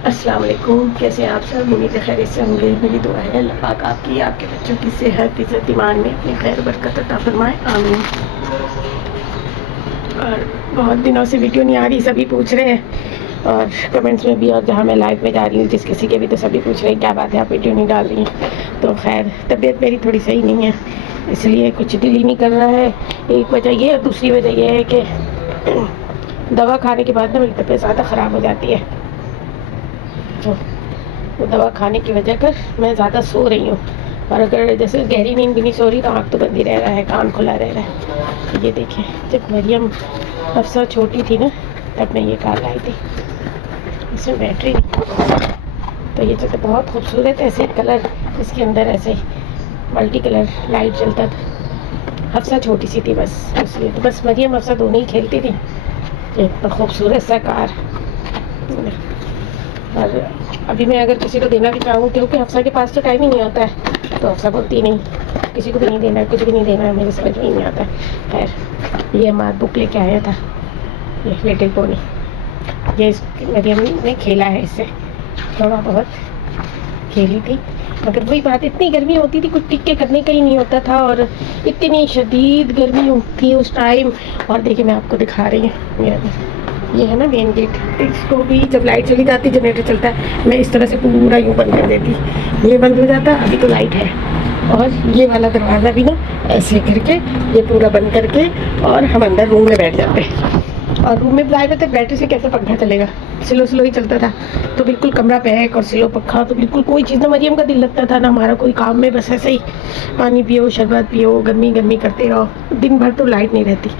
अस्सलाम वालेकुम। कैसे हैं आप सब? उम्मीद है खैरियत से होंगे। मेरी दुआ है अल्लाह पाक आपकी, आपके बच्चों की सेहत, इज़्ज़त, ईमान में अपनी खैर बरकत अता फरमाए, आमीन। और बहुत दिनों से वीडियो नहीं आ रही, सभी पूछ रहे हैं और कमेंट्स में भी, और जहाँ मैं लाइव में जा रही हूँ जिस किसी के भी, तो सभी पूछ रहे हैं क्या बात है आप वीडियो नहीं डाल रही हैं। तो खैर तबीयत मेरी थोड़ी सही नहीं है, इसलिए कुछ दिल ही नहीं कर रहा है। एक वजह ये, और दूसरी वजह ये है कि दवा खाने के बाद ना मेरी तबीयत ज़्यादा ख़राब हो जाती है। तो वो दवा खाने की वजह कर मैं ज़्यादा सो रही हूँ, और अगर जैसे गहरी नींद भी नहीं सो रही तो आँख तो बंद ही रह रहा है, कान खुला रह रहा है। तो ये देखें, जब मरियम हफ्सा छोटी थी ना तब मैं ये कार लाई थी, इसमें बैटरी नहीं। तो ये जो बहुत खूबसूरत ऐसे कलर, इसके अंदर ऐसे मल्टी कलर लाइट जलता था। हफ्सा छोटी सी थी बस, इसलिए तो बस मरियम हफ्सा दोनों ही खेलती थी। ये खूबसूरत सा कार, और अभी मैं अगर किसी को देना भी चाहूँ, क्योंकि हफ्सा के पास तो टाइम ही नहीं होता है, तो हफ्सा बोलती नहीं किसी को भी नहीं देना है, कुछ भी नहीं देना है, मेरे समझ में ही नहीं आता है। खैर ये हमारा बुक लेके आया था, ये लिटिल पोनी, ये मरियम ने खेला है इससे, थोड़ा बहुत खेली थी। मगर वही बात, इतनी गर्मी होती थी कुछ टिक के करने का ही नहीं होता था, और इतनी शदीद गर्मी थी उस टाइम। और देखिए मैं आपको दिखा रही हूँ, ये है ना मेन गेट, इसको भी जब लाइट चली जाती, जनरेटर चलता है, मैं इस तरह से पूरा यूँ बंद कर देती, ये बंद हो जाता। अभी तो लाइट है, और ये वाला दरवाज़ा भी ना ऐसे करके ये पूरा बंद करके, और हम अंदर रूम में बैठ जाते। और रूम में लाए रहते, बैटरी से कैसे पंखा चलेगा, स्लो स्लो ही चलता था। तो बिल्कुल कमरा पैक और स्लो पंखा, तो बिल्कुल कोई चीज़ ना मरियम का दिल लगता था ना हमारा कोई काम में, बस ऐसे ही पानी पियो, शरबत पियो, गर्मी गर्मी करते रहो, दिन भर तो लाइट नहीं रहती।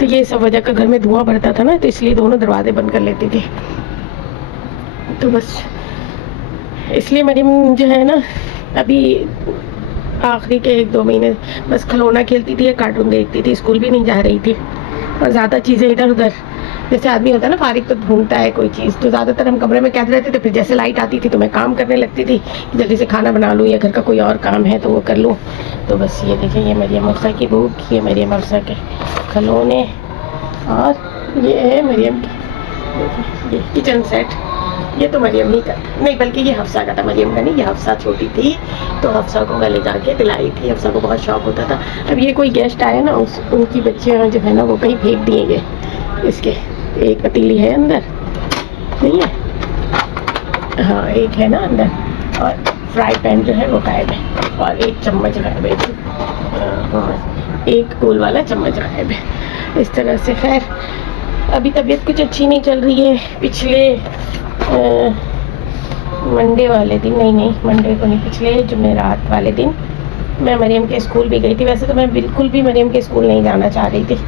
तो ये सब वजह का घर में धुआं भरता था ना, तो इसलिए दोनों दरवाजे बंद कर लेती थी। तो बस इसलिए मरियम जो है ना, अभी आखिरी के 1-2 महीने बस खिलौना खेलती थी या कार्टून देखती थी, स्कूल भी नहीं जा रही थी। और ज़्यादा चीज़ें इधर उधर, जैसे आदमी होता है ना फारिग तो ढूंढता है कोई चीज़, तो ज़्यादातर हम कमरे में कैद रहते थे। फिर जैसे लाइट आती थी तो मैं काम करने लगती थी, जल्दी से खाना बना लूँ या घर का कोई और काम है तो वो कर लूँ। तो बस ये देखिए, ये मरियम अफसा की बुक, ये मरियम अफसा के खिलौने, और ये है मरियम की ये किचन सेट। ये तो मरियम ही का नहीं, बल्कि ये हफ्सा का था, मरियम का नहीं। ये हफ्सा छोटी थी तो हफ्सा को गले जाके दिलाई थी, हफ्सा को बहुत शौक होता था। अब ये कोई गेस्ट आए ना, उनकी बच्चियाँ जो है ना वो कहीं फेंक दिए गए इसके। एक पतीली है अंदर, नहीं है, हाँ एक है ना अंदर, और फ्राई पैन जो है वो गायब है, और एक चम्मच गायब है। हाँ एक गोल वाला चम्मच गायब है। इस तरह से खैर अभी तबीयत कुछ अच्छी नहीं चल रही है। पिछले मंडे वाले दिन, नहीं मंडे को नहीं, पिछले जुमेरात वाले दिन मैं मरियम के स्कूल भी गई थी। वैसे तो मैं बिल्कुल भी मरियम के स्कूल नहीं जाना चाह रही थी,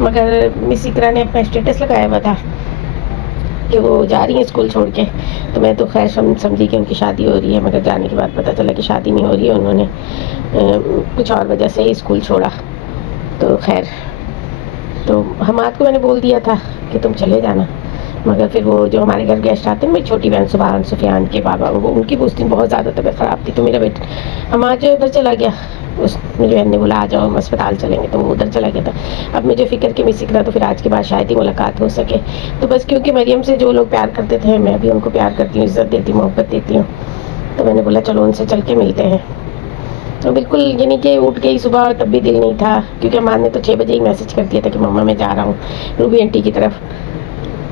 मगर मिस इकरा ने अपना स्टेटस लगाया हुआ था कि वो जा रही है स्कूल छोड़ के। तो मैं तो खैर समझी कि उनकी शादी हो रही है, मगर जाने के बाद पता चला कि शादी नहीं हो रही है, उन्होंने कुछ और वजह से ही स्कूल छोड़ा। तो खैर तो हमाद को मैंने बोल दिया था कि तुम चले जाना, मगर फिर वो जो हमारे घर गेस्ट आते हैं, मेरी छोटी बहन सुफियान के बाबा, वो उनकी उस दिन बहुत ज़्यादा तबीयत ख़राब थी। तो मेरा बेटा हमाद जो उधर चला गया, उस मेरी बहन ने बोला आ जाओ हम अस्पताल चलेंगे, तो वो उधर चला गया था। अब मुझे फ़िक्र कि मिस इकरा तो फिर आज के बाद शायद ही मुलाकात हो सके। तो बस क्योंकि मरियम से जो लोग प्यार करते थे, मैं भी उनको प्यार करती हूँ, इज़्ज़त देती हूँ, मोहब्बत देती हूँ। तो मैंने बोला चलो उनसे चल के मिलते हैं। तो बिल्कुल यानी कि उठ गई सुबह, तब भी दिल नहीं था, क्योंकि हमाद ने तो 6 बजे ही मैसेज कर दिया था कि मम्मा मैं जा रहा हूँ रूबी आंटी की तरफ।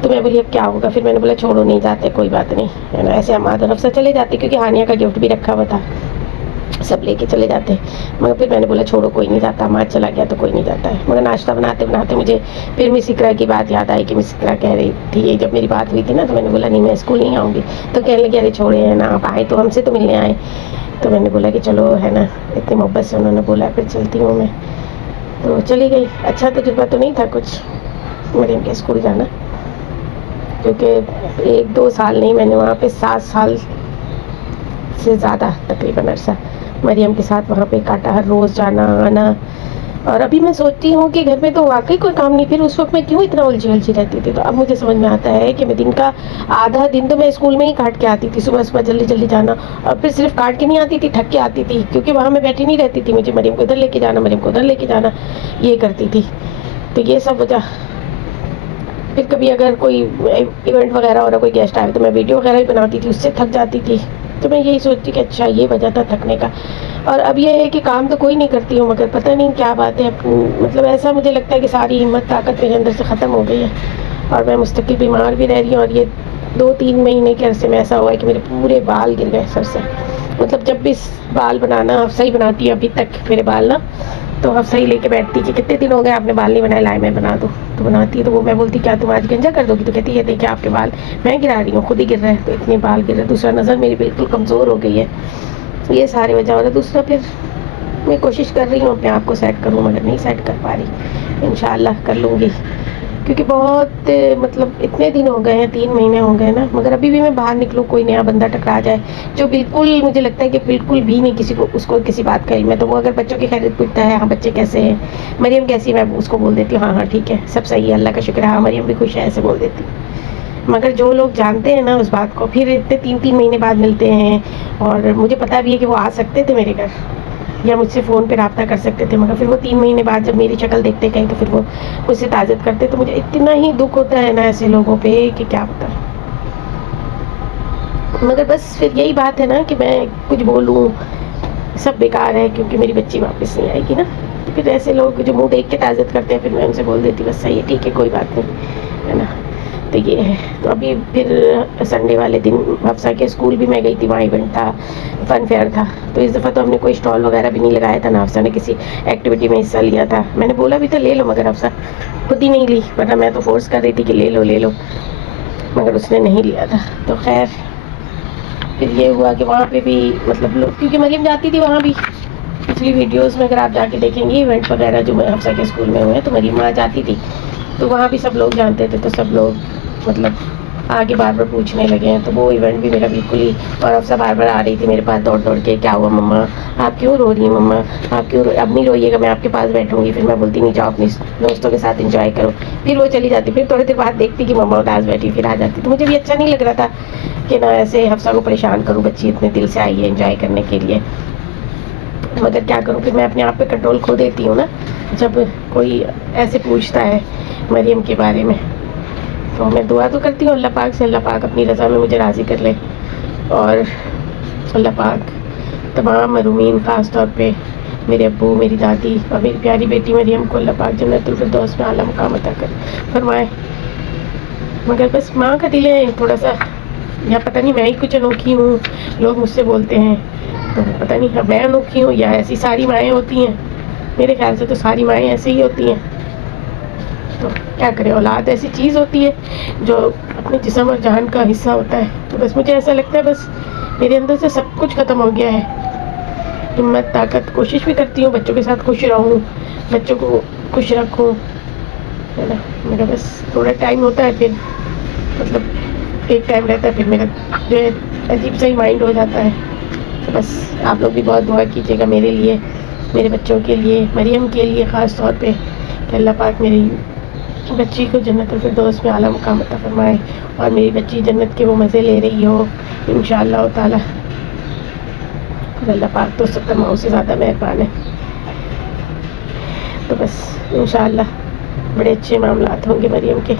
तो मैं बोली अब क्या होगा, फिर मैंने बोला छोड़ो नहीं जाते, कोई बात नहीं है ना, ऐसे हमाद और अफसर चले जाते, क्योंकि हानिया का गिफ्ट भी रखा हुआ था, सब लेके चले जाते। मगर फिर मैंने बोला छोड़ो कोई नहीं जाता, हमाद चला गया तो कोई नहीं जाता है। मगर नाश्ता बनाते बनाते मुझे फिर मिस इकरा की बात याद आई कि मिस इकरा कह रही थी, जब मेरी बात हुई थी ना, तो मैंने बोला नहीं मैं स्कूल नहीं आऊँगी। तो कहने लगे अरे छोड़े है ना, आप आए तो हमसे तो मिलने आए। तो मैंने बोला कि चलो है ना, इतनी मोहब्बत से उन्होंने बोला फिर चलती हूँ मैं। तो चली गई। अच्छा तजुर्बा तो नहीं था कुछ मरियम के स्कूल जाना, क्योंकि 1-2 साल नहीं, मैंने वहाँ पे 7 साल से ज़्यादा तकरीबन अरसा मरियम के साथ वहाँ पे काटा, हर रोज़ जाना आना। और अभी मैं सोचती हूँ कि घर में तो वाकई कोई काम नहीं, फिर उस वक्त मैं क्यों इतना उलझी रहती थी। तो अब मुझे समझ में आता है कि मैं दिन का आधा दिन तो मैं स्कूल में ही काट के आती थी, सुबह सुबह जल्दी जल्दी जाना, और फिर सिर्फ काट के नहीं आती थी, थक के आती थी, क्योंकि वहाँ मैं बैठी नहीं रहती थी, मुझे मरियम को इधर लेके जाना, मरियम को उधर लेके जाना, ये करती थी। तो ये सब वजह फिर कभी अगर कोई इवेंट वगैरह हो रहा, कोई गेस्ट आए तो मैं वीडियो वगैरह भी बनाती थी, उससे थक जाती थी। तो मैं यही सोचती कि अच्छा ये वजह था थकने का। और अब ये है कि काम तो कोई नहीं करती हूँ, मगर पता नहीं क्या बात है, मतलब ऐसा मुझे लगता है कि सारी हिम्मत ताकत मेरे अंदर से ख़त्म हो गई है और मैं मुस्तकिल बीमार भी रह रही हूँ। और ये 2-3 महीने के अरसे में ऐसा हुआ है कि मेरे पूरे बाल गिर गए सर से। मतलब जब भी बाल बनाना सही बनाती है अभी तक मेरे बाल ना, तो अब सही लेके बैठती कि कितने दिन हो गए आपने बाल नहीं बनाए, लाए मैं बना दूँ। तो बनाती है, तो वो मैं बोलती क्या तुम आज गंजा कर दोगी? तो कहती है देखिए आपके बाल मैं गिरा रही हूँ, खुद ही गिर रहे हैं, तो इतने बाल गिर रहे। दूसरा नज़र मेरी बिल्कुल कमज़ोर हो गई है, ये सारे वजह हो रहा है। दूसरा फिर मैं कोशिश कर रही हूँ अपने आप को सेट करूँ, मगर नहीं सेट कर पा रही। इंशाल्लाह कर लूँगी, क्योंकि बहुत मतलब इतने दिन हो गए हैं, 3 महीने हो गए ना, मगर अभी भी मैं बाहर निकलूँ कोई नया बंदा टकरा जाए जो बिल्कुल मुझे लगता है कि बिल्कुल भी नहीं किसी को उसको किसी बात का इल्म है, तो वो अगर बच्चों की खैरियत पूछता है, हाँ बच्चे कैसे हैं, मरियम कैसी है, मैं उसको बोल देती हूँ हाँ हाँ ठीक है सब सही है अल्लाह का शुक्र है, हाँ मरियम भी खुश है, ऐसे बोल देती हूँ। मगर जो लोग जानते हैं ना उस बात को, फिर इतने 3-3 महीने बाद मिलते हैं और मुझे पता भी है कि वो आ सकते थे मेरे घर या मुझसे फ़ोन पे रब्ता कर सकते थे, मगर फिर वो 3 महीने बाद जब मेरी शक्ल देखते कहीं तो फिर वो मुझसे ताज़त करते, तो मुझे इतना ही दुख होता है ना ऐसे लोगों पे कि क्या बता। मगर बस फिर यही बात है ना कि मैं कुछ बोलूँ सब बेकार है, क्योंकि मेरी बच्ची वापस नहीं आएगी ना। तो फिर ऐसे लोग जो मुंह देख के ताज़त करते हैं, फिर मैं उनसे बोल देती बस सही है ठीक है कोई बात नहीं, है ना। तो ये है। तो अभी फिर संडे वाले दिन हफ्सा के स्कूल भी मैं गई थी, वहाँ इवेंट था, फन फेयर था। तो इस दफ़ा तो हमने कोई स्टॉल वगैरह भी नहीं लगाया था ना, हफ्सा ने किसी एक्टिविटी में हिस्सा लिया था। मैंने बोला भी था ले लो, मगर हफ्सा खुद ही नहीं ली, वरना मैं तो फोर्स कर रही थी कि ले लो, मगर उसने नहीं लिया था। तो खैर फिर ये हुआ कि वहाँ पे भी मतलब लोग, क्योंकि मरियम जाती थी वहाँ भी, पिछली वीडियोस में अगर आप जाके देखेंगे इवेंट वगैरह जो हफ्सा के स्कूल में हुए हैं, तो मरियम वहाँ जाती थी, तो वहाँ भी सब लोग जानते थे, तो सब लोग मतलब आगे बार बार पूछने लगे हैं। तो वो इवेंट भी मेरा बिल्कुल ही, और हफ्सा बार बार आ रही थी मेरे पास दौड़ दौड़ के, क्या हुआ मम्मा, आप क्यों रो रही हैं मम्मा, आप क्यों अब नहीं रोइएगा, मैं आपके पास बैठूंगी। फिर मैं बोलती नहीं जाओ अपने दोस्तों के साथ इंजॉय करो, फिर वो चली जाती। फिर थोड़ी देर बाद देखती कि मम्मा उदास बैठी, फिर आ जाती। तो मुझे भी अच्छा नहीं लग रहा था कि ना ऐसे हफ्सा को परेशान करूँ, बच्ची इतने दिल से आई है इंजॉय करने के लिए, मगर क्या करूँ, फिर मैं अपने आप पे कंट्रोल खो देती हूँ ना जब कोई ऐसे पूछता है मरियम के बारे में। तो मैं दुआ तो करती हूँ अल्लाह पाक से, अल्लाह पाक अपनी रज़ा में मुझे राज़ी कर ले, और अल्लाह पाक तमाम मरूमीन ख़ास तौर पे मेरे अब्बू, मेरी दादी और मेरी प्यारी बेटी मरियम को अल्लाह पाक जन्नतुल फिरदौस में आला मुकाम अता कर फरमाए। मगर बस माँ का दिल है थोड़ा सा, या पता नहीं मैं ही कुछ अनोखी हूँ, लोग मुझसे बोलते हैं, तो पता नहीं मैं अनोखी हूँ या ऐसी सारी माएँ होती हैं। मेरे ख्याल से तो सारी माएँ ऐसे ही होती हैं। तो क्या करें, औलाद ऐसी चीज़ होती है जो अपने जिस्म और जान का हिस्सा होता है। तो बस मुझे ऐसा लगता है बस मेरे अंदर से सब कुछ ख़त्म हो गया है, हिम्मत ताकत, कोशिश भी करती हूँ बच्चों के साथ खुश रहूँ, बच्चों को खुश रखूँ, है ना। मेरा बस थोड़ा टाइम होता है, फिर मतलब एक टाइम रहता है, फिर मेरा जो है अजीब सा ही माइंड हो जाता है। तो बस आप लोग भी बहुत दुआ कीजिएगा मेरे लिए, मेरे बच्चों के लिए, मरियम के लिए ख़ास तौर पे, कि अल्लाह पाक मेरी बच्ची को जन्नतुल फिरदौस में आला मुकाम अता फरमाए, और मेरी बच्ची जन्नत के वो मज़े ले रही हो इंशाअल्लाह ताला। और अल्लाह पाक तो सब तमाम से ज़्यादा मेहरबान है। तो बस इंशाअल्लाह बड़े अच्छे मामलात होंगे मरियम के।